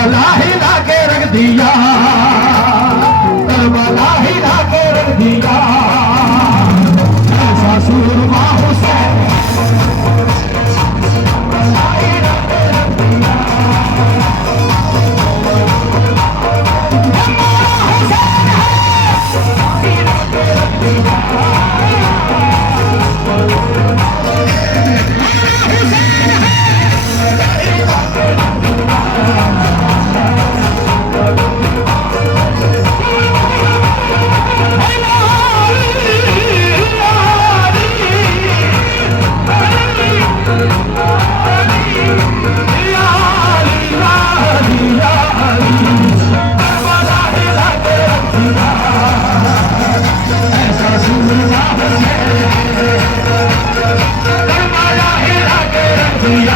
Karbala हिला के रख दिया, करबला हिला के रख दिया, ऐसा सूरमा हुसैन करबला हिला के रख दिया, हमारा हुसैन है हिला के रख दिया,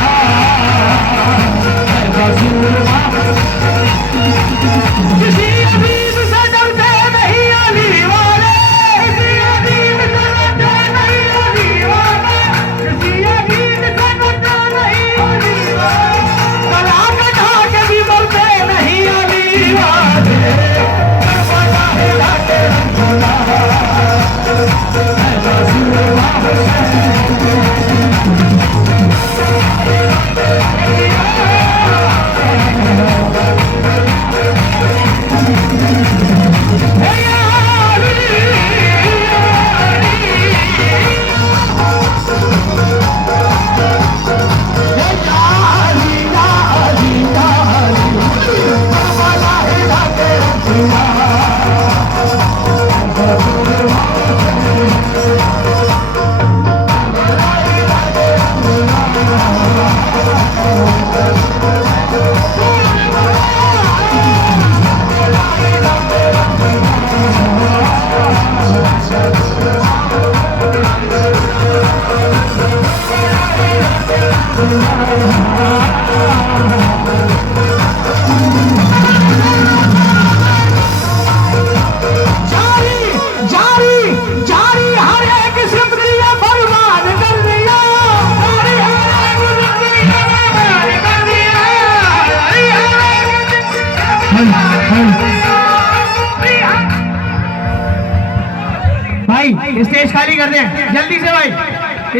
भाई स्टेज खाली कर दे जल्दी से, भाई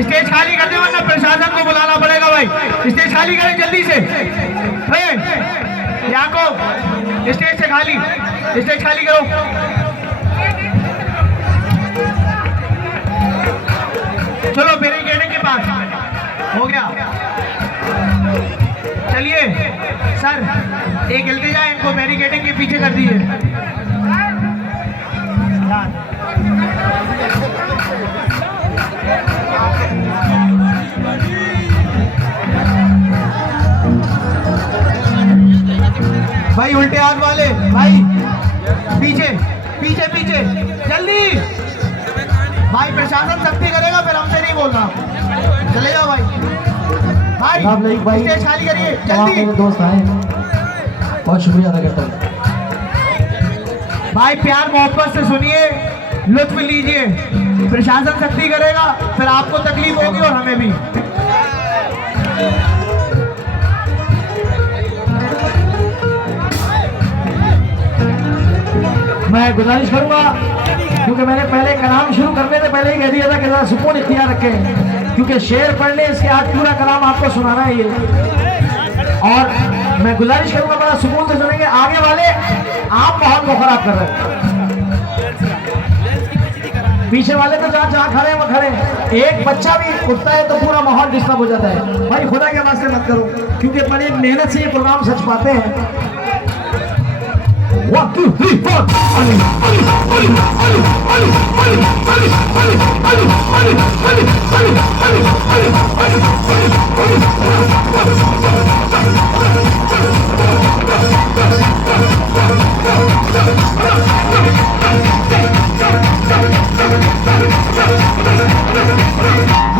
स्टेज खाली कर दे वरना प्रशासन को बुलाना पड़ेगा। भाई स्टेज खाली करें जल्दी से, याकूब स्टेज से खाली, स्टेज खाली करो। चलो बैरिकेडिंग के पास हो गया, चलिए सर एक जल्दी जाए, इनको बैरिकेडिंग के पीछे कर दीजिए। भाई उल्टे हाथ वाले भाई पीछे पीछे पीछे जल्दी, भाई प्रशासन सख्ती करेगा फिर हमसे नहीं बोलना, चले जाओ भाई। भाई स्टेज खाली करिए जल्दी। मेरे दोस्त आए, बहुत शुक्रिया अदा करता हूँ। भाई प्यार मोहब्बत से सुनिए, लुत्फ लीजिए, प्रशासन सख्ती करेगा फिर आपको तकलीफ होगी और हमें भी। मैं गुजारिश करूंगा, क्योंकि मैंने पहले कलाम शुरू करने से पहले ही कह दिया था कि जरा सुकून इख्तियार रखें, क्योंकि शेर पढ़ने इसके आज पूरा कलाम आपको सुनाना है ये, और मैं गुजारिश करूंगा बड़ा सुकून से सुनेंगे। आगे वाले आप माहौल को खराब कर रहे हैं, पीछे वाले तो जहाँ जहाँ खड़े हैं वो खड़े हैं, एक बच्चा भी उठता है तो पूरा माहौल डिस्टर्ब हो जाता है। भाई खुदा के वास्ते मत करो, क्योंकि बड़ी मेहनत से ये प्रोग्राम सच पाते हैं। 1 2 3 4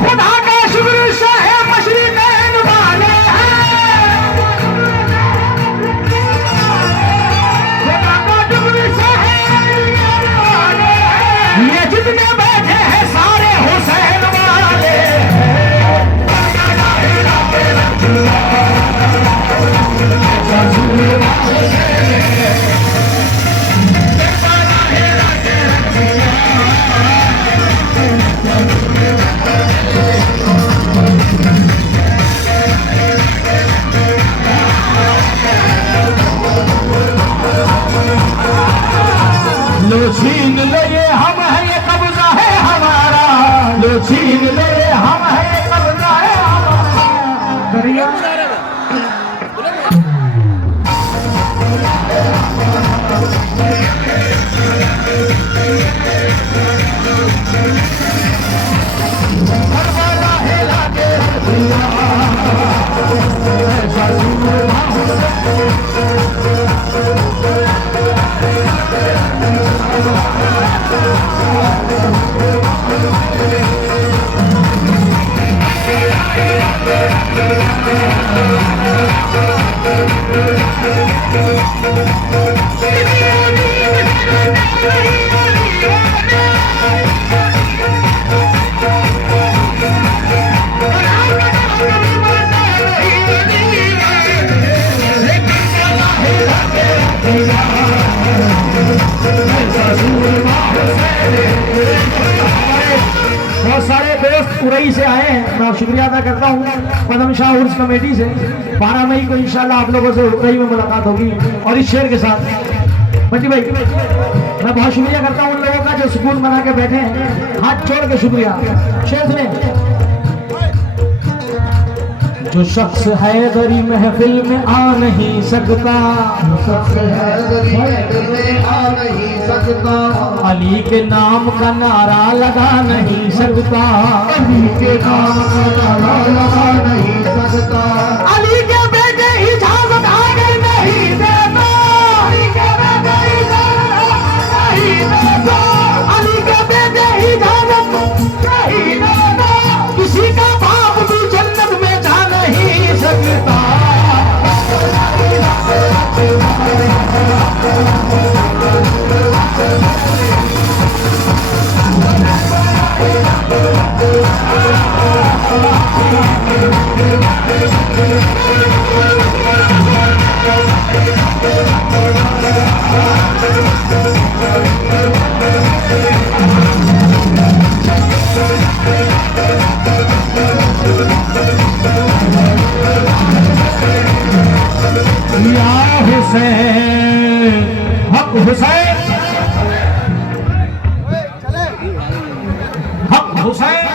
खुदा का शुक्र है मशरी नैन वाले ये जितने बैठे हैं सारे हुसैन वाले, करबला जो छीन ले हम है कब्जा है दरिया। बहुत सारे दोस्त उरई से आए हैं, मैं शुक्रिया अदा करता हूँ पदम शाह उर्स कमेटी से। 12 मई को इंशाल्लाह आप लोगों से उरई में मुलाकात होगी और इस शेर के साथ। बंटी भाई मैं बहुत शुक्रिया करता हूँ उन लोगों का जो सुकून बना के बैठे हैं, हाथ छोड़ के शुक्रिया। शेर सुने। जो शख्स हैदरी महफिल में आ नहीं सकता, शख्स हैदरी महफिल में आ नहीं सकता, अली के नाम का नारा लगा नहीं सकता, अली के नाम का नारा लगा नहीं सकता, अली के बेटे इजाजत आगे नहीं देता, अली के बेटे इजाजत नहीं देता, अली के बेटे इजाजत नहीं देता, किसी का बाप भी जन्नत में जा नहीं सकता। या हुसैन हक हुसैन हक हुसैन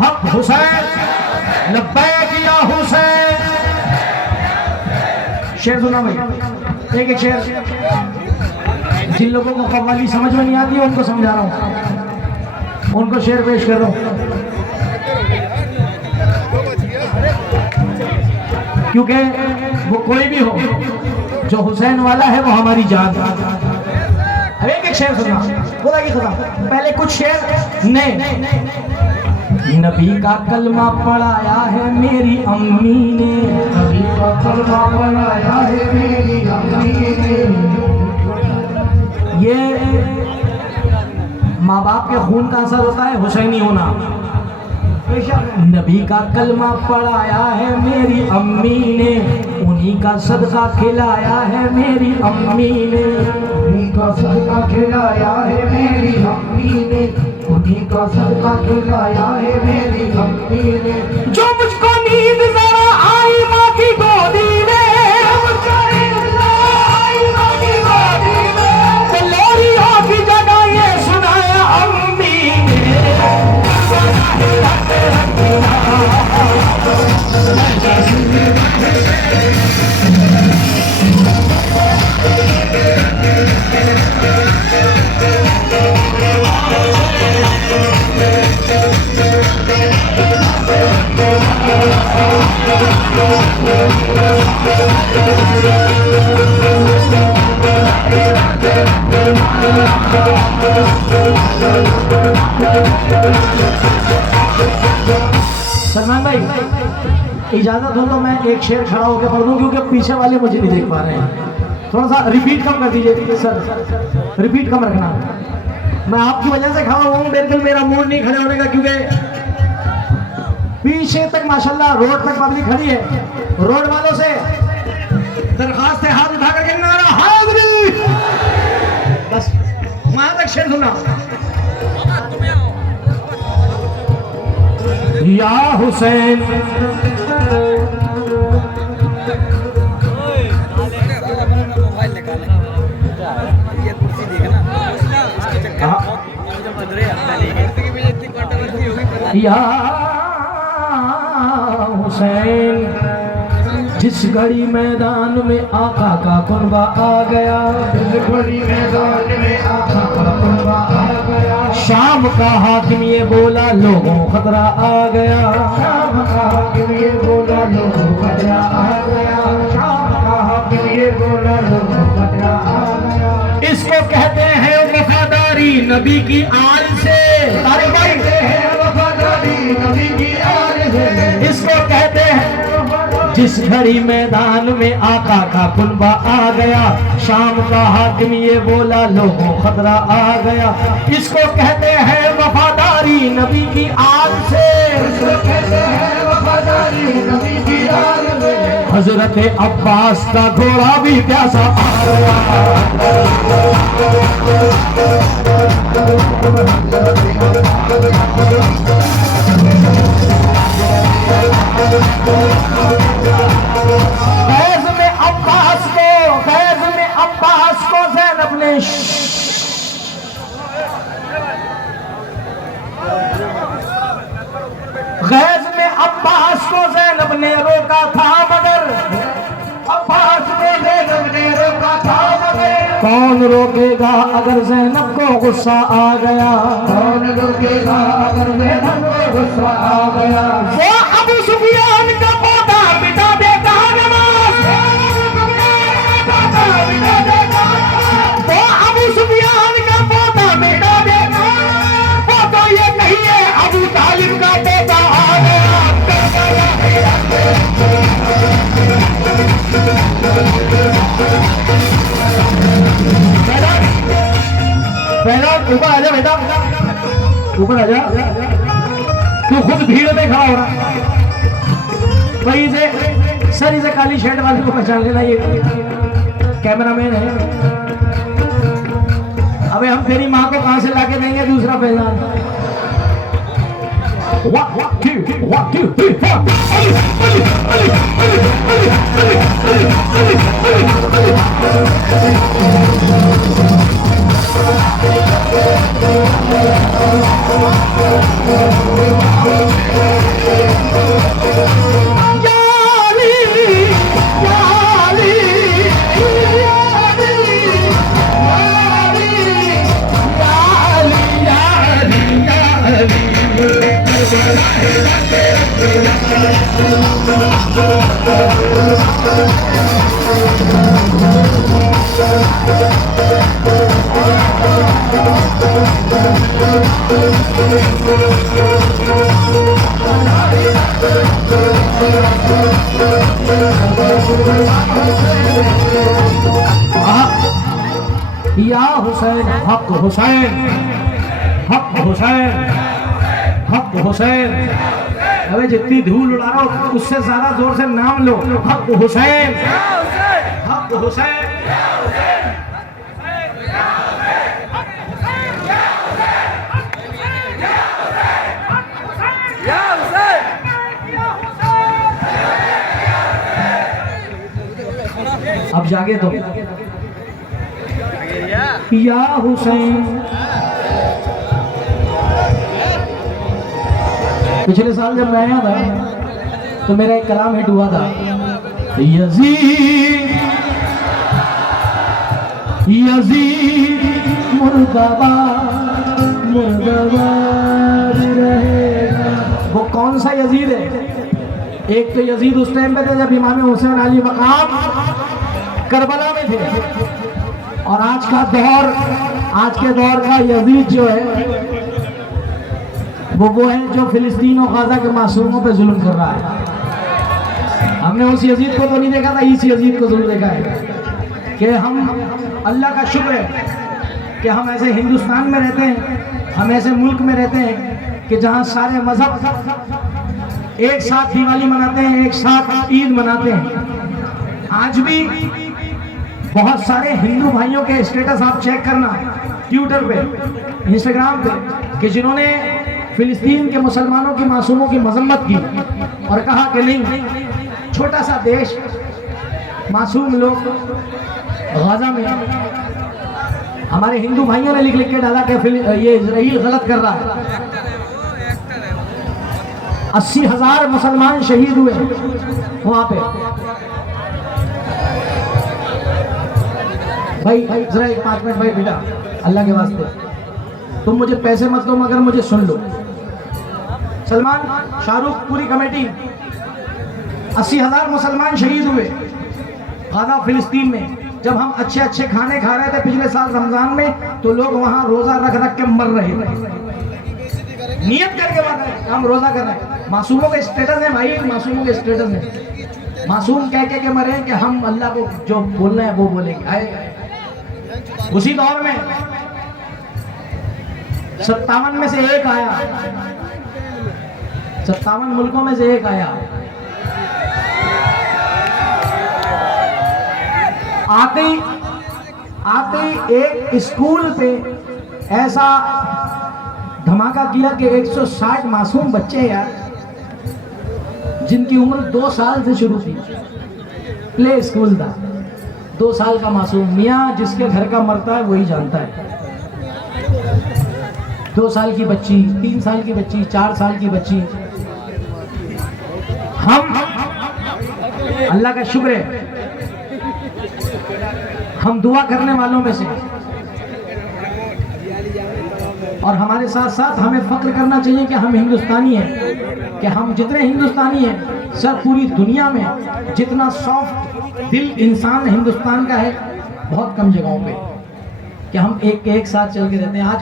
हक हुसैन लब्बैक या हुसैन। शेर सुना भाई, एक एक शेर। जिन लोगों को कव्वाली समझ में नहीं आती है उनको समझा रहा हूँ, उनको शेर पेश कर रहा हूँ, क्योंकि वो कोई भी हो जो हुसैन वाला है वो हमारी जान। अब एक एक शेर सुना, खुदा की खुदा। पहले कुछ शेर ने। नबी का कलमा पढ़ाया है मेरी अम्मी ने, नबी का कलमा पढ़ाया है मेरी अम्मी ने। ये माँ बाप के खून का असर होता है हुसैनी होना। नबी का कलमा पढ़ाया है मेरी अम्मी ने, उन्हीं का सदका खिलाया है मेरी अम्मी ने, उन्हीं का सदका खिलाया है मेरी अम्मी ने, उन्हीं का सदका खिलाया है मेरी अम्मी ने। जो मुझको नींद जरा आई माँ की गोदी में, मुझको नींद जरा आई माँ की गोदी में, तो लोरियों की जगह ये सुनाया अम्मी ने। सलमान भाई इजाजत हो तो मैं एक शेर खड़ा होकर पढ़ दूं, क्योंकि पीछे वाले मुझे नहीं देख पा रहे हैं। थोड़ा सा रिपीट कम कर दीजिए सर, रिपीट कम रखना। मैं आपकी वजह से खड़ा हुआ हूँ, बिल्कुल मेरा मूड नहीं खड़े होने का, क्योंकि पीछे तक माशाल्लाह रोड तक पब्लिक खड़ी है। रोड वालों से दरखास्त है हाथ उठा करके नारा हाज़िरी, बस वहां तक शेर सुना। या हुसैन या हुसैन, जिस घड़ी मैदान में आका का कुनबा आ गया, जिस घड़ी मैदान में आका का कुनबा आ गया, शाम का हाकिम ये बोला लोगों खतरा आ गया, शाम का हाकिम ये बोला लोगों खतरा आ गया, शाम का हाकिम ये बोला लोगों खतरा आ गया। इसको कहते हैं वफादारी नबी की आल से, अरे भाई वफादारी नबी की आल से, इसको कहते हैं जिस घड़ी मैदान में आका का कुनबा आ गया, शाम का हाकिम ये बोला लोगों खतरा आ गया। इसको कहते हैं वफादारी नबी की आल से, इसको कहते हैं वफादारी नबी की आल से। हजरत अब्बास का घोड़ा भी प्यासा आ गया, फैज में अब्बास को ज़ैनब ने गैज में अब्बास को ज़ैनब ने रोका था, मगर अब्बास ने ज़ैनब ने रोका था, मगर कौन रोकेगा अगर ज़ैनब को गुस्सा आ गया, कौन रोकेगा अगर ज़ैनब को गुस्सा आ गया। वो अबू सुफियान का पोता मिटा देगा नमाज, वो अबू सुफियान का पोता मिटा देगा, वो तो ये नहीं है अबू तालिब का पोता आ गया। ऊपर आ जा बेटा, ऊपर आ जा, तू खुद भीड़ में खड़ा हो रहा। वही से सर इसे काली शर्ट वाले को पहचान लेना, ये कैमरामैन है। अबे हम तेरी माँ को कहां से लाके देंगे दूसरा पहचान। 1 2 3 4 या हुसैन, हक हुसैन, हक हुसैन, हक हुसैन। अबे जितनी धूल उड़ा रहा हो उससे ज्यादा जोर से नाम लो, हक हुसैन, हक हुसैन। अब जागे तो या हुसैन। पिछले साल जब मैं आया था तो मेरा एक कलाम हिट हुआ था, यजीद यजीद मुर्दाबाद मुर्दाबाद रहेगा। वो कौन सा यजीद है? एक तो यजीद उस टाइम पे थे जब इमाम हुसैन अली मकाम करबला में थे, और आज के दौर का यजीद जो है वो है जो फिलिस्तीन और गाजा के मासूमों पे जुल्म कर रहा है। हमने उस यजीद को तो नहीं देखा था, इस यजीद को जरूर देखा है कि हम अल्लाह का शुक्र है कि हम ऐसे हिंदुस्तान में रहते हैं, हम ऐसे मुल्क में रहते हैं कि जहाँ सारे मजहब एक साथ दिवाली मनाते हैं, एक साथ ईद मनाते हैं। आज भी बहुत सारे हिंदू भाइयों के स्टेटस आप चेक करना ट्विटर पे, इंस्टाग्राम पे, कि जिन्होंने फिलिस्तीन के मुसलमानों की मासूमों की मजम्मत की और कहा कि नहीं, छोटा सा देश, मासूम लोग गाजा में। हमारे हिंदू भाइयों ने लिख के डाला कि ये इजराइल गलत कर रहा है। 80,000 मुसलमान शहीद हुए वहां पे। भाई जरा एक 5 मिनट भाई बेटा, अल्लाह के वास्ते तुम मुझे पैसे मत दो मगर मुझे सुन लो। सलमान, शाहरुख, पूरी कमेटी, 80,000 मुसलमान शहीद हुए गाजा फिलिस्तीन में। जब हम अच्छे अच्छे खाने खा रहे थे पिछले साल रमजान में, तो लोग वहां रोजा रख रख के मर रहे थे, नियत करके मर रहे थे हम रोजा कर रहे हैं। मासूमों के स्टेटस है भाई, मासूमों के स्टेटस है। मासूम कह के मरे हैं कि हम अल्लाह को जो बोलना है वो बोलेंगे। आए उसी दौर में 57 में से एक आया, 57 मुल्कों में से एक आया। आते ही एक स्कूल पे ऐसा धमाका किया कि 160 मासूम बच्चे यार, जिनकी उम्र 2 साल से शुरू थी, प्ले स्कूल था, 2 साल का मासूम। मियाँ जिसके घर का मरता है वही जानता है। 2 साल की बच्ची, 3 साल की बच्ची, 4 साल की बच्ची। हम अल्लाह का शुक्र है, हम दुआ करने वालों में से, और हमारे साथ साथ हमें फक्र करना चाहिए कि हम हिंदुस्तानी हैं, कि हम जितने हिंदुस्तानी हैं सर, पूरी दुनिया में जितना सॉफ्ट दिल इंसान हिंदुस्तान का है बहुत कम जगहों पे, कि हम एक साथ चल के रहते हैं। आज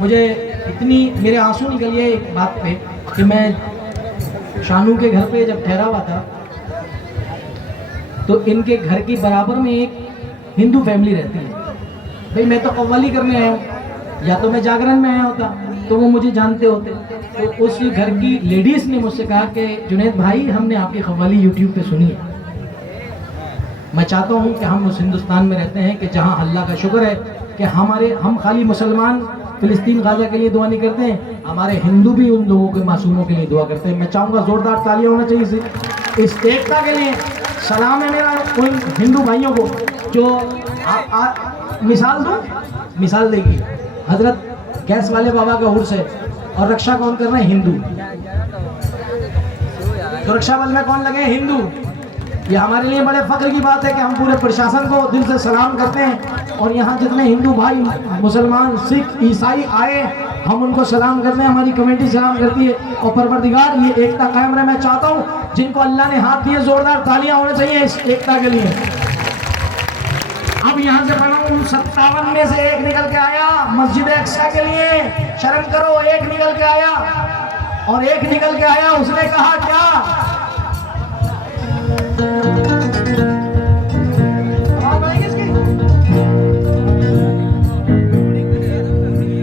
मुझे इतनी मेरे आंसू निकल गए एक बात पे कि मैं शानू के घर पे जब ठहरा हुआ था, तो इनके घर की बराबर में एक हिंदू फैमिली रहती है। भाई मैं तो कव्वाली करने आया हूँ, या तो मैं जागरण में आया होता तो वो मुझे जानते होते। तो उस घर की लेडीज़ ने मुझसे कहा कि जुनैद भाई, हमने आपकी कव्वाली यूट्यूब पे सुनी है। मैं चाहता हूँ कि हम उस हिंदुस्तान में रहते हैं कि जहाँ अल्लाह का शुक्र है कि हम खाली मुसलमान फिलिस्तीन गाजा के लिए दुआ नहीं करते हैं, हमारे हिंदू भी उन लोगों के मासूमों के लिए दुआ करते हैं। मैं चाहूँगा ज़ोरदार तालियाँ होना चाहिए इस एकता के लिए। सलाम है मेरा उन हिंदू भाइयों को जो मिसाल दूँ, मिसाल देगी। हजरत गैस वाले बाबा का उर्स है और रक्षा कौन कर रहे हैं? हिंदू। तो रक्षा बल में कौन लगे? हिंदू। ये हमारे लिए बड़े फख्र की बात है कि हम पूरे प्रशासन को दिल से सलाम करते हैं, और यहाँ जितने हिंदू भाई, मुसलमान, सिख, ईसाई आए, हम उनको सलाम करते हैं, हमारी कमेटी सलाम करती है। और परवरदिगार ये एकता कायम रहे। मैं चाहता हूँ जिनको अल्लाह ने हाथ दिए, जोरदार तालियां होनी चाहिए इस एकता के लिए। अब यहाँ से पढ़ा 57 में से एक निकल के आया मस्जिद अक्सा के लिए। शर्म करो, एक निकल के आया, और एक निकल के आया, उसने कहा क्या?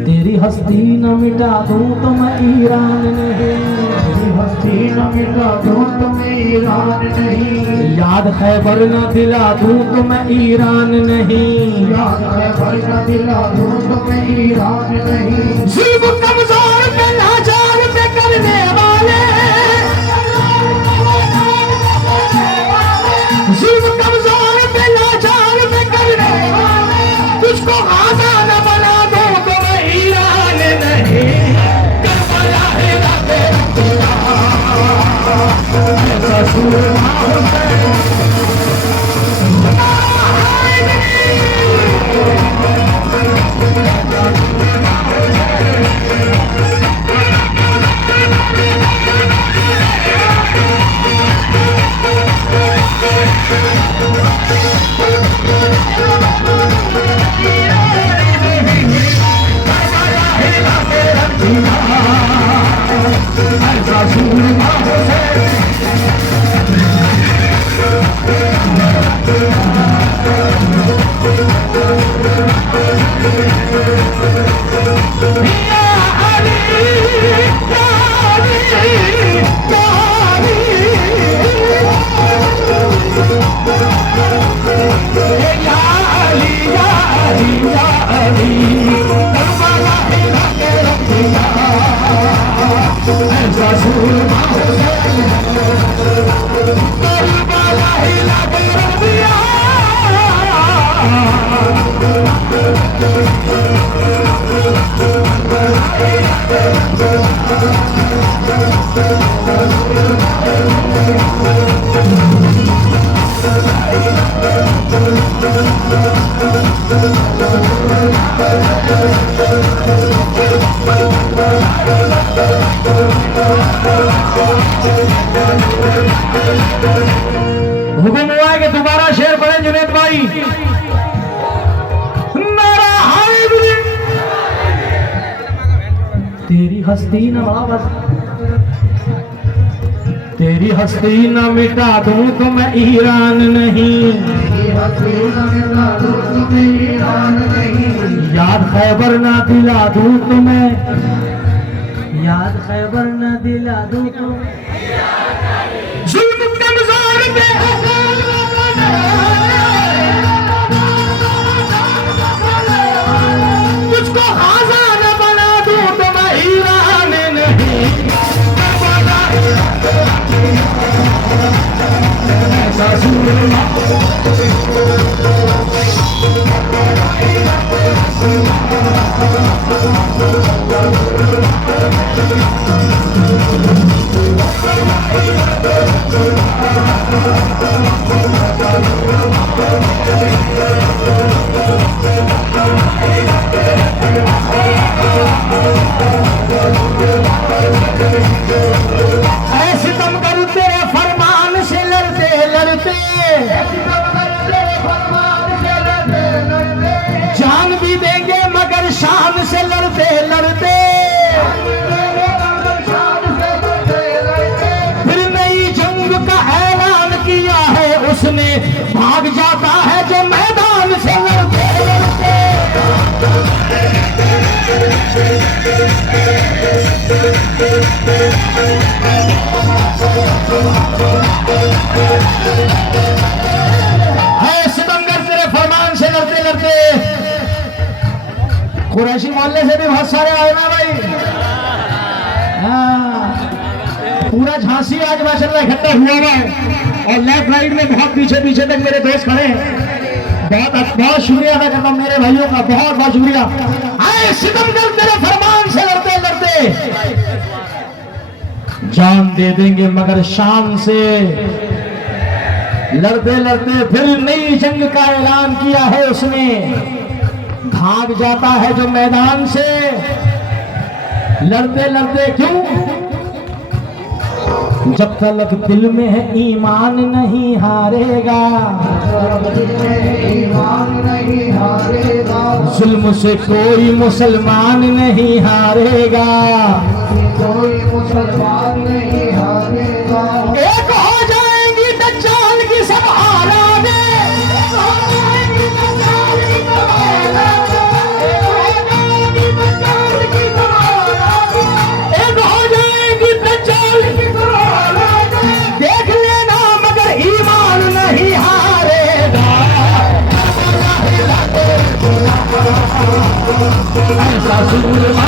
तेरी हस्ती न मिटा दूं तो मैं ईरान नहीं, तेरी हस्ती न मिटा दूं तो मैं ईरान नहीं, याद खैबर न दिला दूं तो मैं ईरान नहीं, याद खैबर न दिला दूं तो मैं ईरान नहीं। जुल्म कमजोर पे लाचार पे करने वाले, जुल्म कमजोर पे लाचार पे करने वाले, तुझको गाजा न बना दो तो मैं ईरान नहीं। करबला है राते ऐसा सूरमा हुक्म हुआ है कि दोबारा शेर पढ़े जुनेद भाई। नारा हाय तेरी हस्ती न वापस, तेरी हस्ती न मिटा दूं तो मैं ईरान नहीं, याद खैबर ना दिला दूं तो मैं, याद खैबर ना दिला दूं तो जुल्म कमजोर पे तुझको आजाद बना दूं तो मैं ईरान नहीं, ऐसा जुल्म ऐसे तुम करूं तेरे फरमान से लड़ते लड़ते, जान भी देंगे मगर शान से लड़ते लड़ते, फिर नई जंग का ऐलान किया है उसने, भाग जाता है जो मैदान से लड़ते लड़ते। है सितमगर तेरे फरमान से लड़ते लड़ते। कुरैशी मोहल्ले से भी बहुत सारे आए ना भाई। हाँ, पूरा झांसी आज माशाल्लाह इकट्ठा हुआ है और लेफ्ट राइट में बहुत पीछे पीछे तक मेरे दोस्त खड़े हैं। बहुत बहुत शुक्रिया अदा करता हूँ मेरे भाइयों का, बहुत बहुत शुक्रिया। आए सितमगर तेरे फरमान से लड़ते लड़ते, जान दे देंगे मगर शान से लड़ते लड़ते, फिर नई जंग का ऐलान किया है उसने, भाग जाता है जो मैदान से लड़ते लड़ते। क्यों? जब तक दिल में है ईमान नहीं हारेगा, ईमान नहीं हारेगा, जुल्म से कोई मुसलमान नहीं हारेगा, कोई मुसलमान नहीं हारेगा। एक हो जाएंगी दज्जाल की सब औलादे, एक हो जाएंगी दज्जाल की सब औलादे, एक हो जाएंगी दज्जाल की सब औलादे, देख लेना मगर ईमान नहीं हारेगा। ऐसा जुल्म